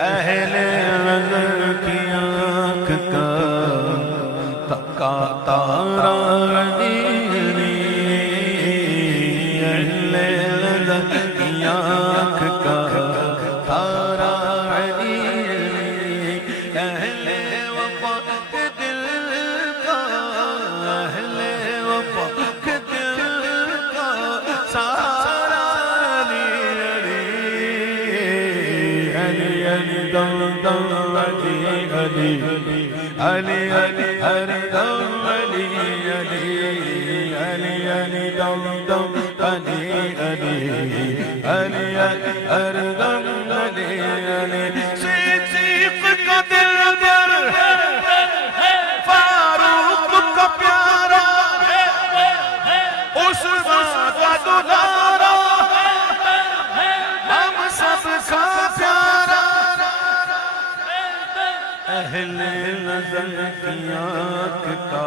اہل نظر کی آنکھ کا تکا تارا علی علی، اہل نظر کی آنکھ کا تارا علی علی، اہل وفا کے دل کا، اہل وفا کے دل کا سارا علی علی، علی علی دم دم علی علی، علی علی ہر دم علی علی، علی علی دم دم علی علی، علی علی ہر دم علی علی، صدیق کا دل بر فاروق کا پیارا، عثمان کا دلارا، ہم سب کا پیارا، اہل نظر کی آنکھ کا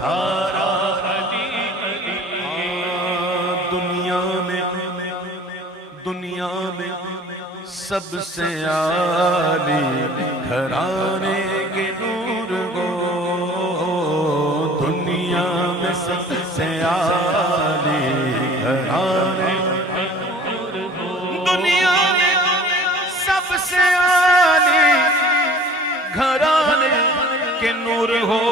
تارا علی علی، دنیا میں سب سے عالی گھرانے کے نور ہو، دنیا میں سب سے عالی گھرانے کے نور ہو، دنیا میں سب سے عالی گھرانے کے نور ہو،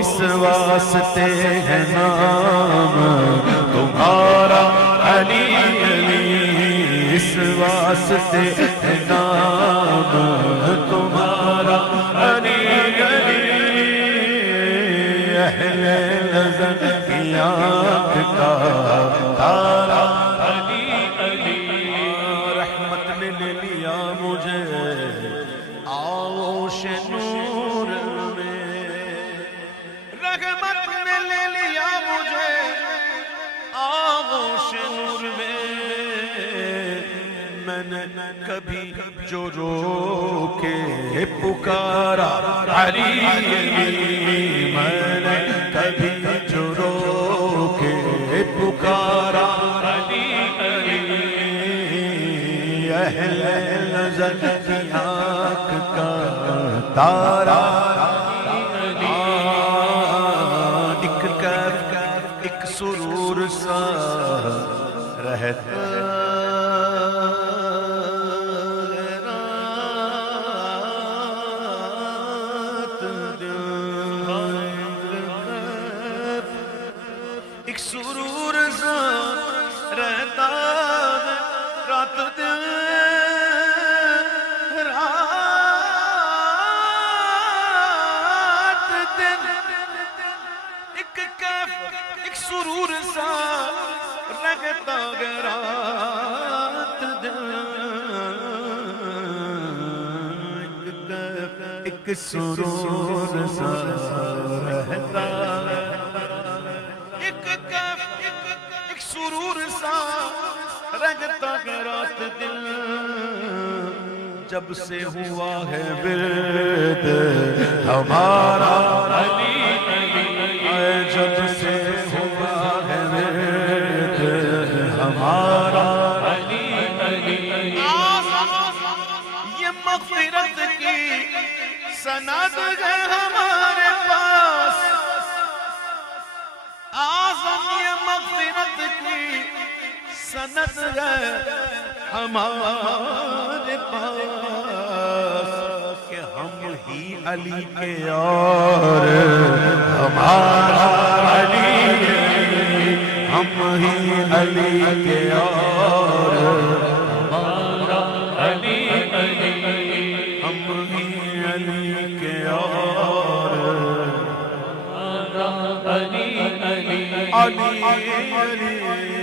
اس واسطے ہے نام تمہارا علی علی، اس واسطے ہے نام تمہارا علی علی، اہل نظر کی آنکھ کا تارا علی علی، رحمت نے لے لیا مجھے آغوش نور میں، رحمت نے لے لیا مجھے آغوش نور میں، میں نے کبھی جو رو کے پکارا علی علی، میں نے کبھی جو رو کے پکارا علی علی، اہل نظر کی آنکھ کا تارا علی، ایک کیف ایک سرور سا رہتا رات دن، ایک سرور سا رہتا رات دن، سرور سا رہتا رات دن، ایک سرور سا رہتا، ایک سرور سا رہتا رات دن، جب سے ہوا ہے ورد ہمارا علی علی، جب سے ہمارا علی علی، یہ مغفرت کی سند ہے ہمارے پاس، اعظم یہ مغفرت کی سند ہے ہمارے پاس، کہ ہم ہی علی کے اور ہمارا علی علی، ہم ہی علی کے اور ہمارا علی علی، ہم ہی علی کے اور ہمارا علی علی، علی علی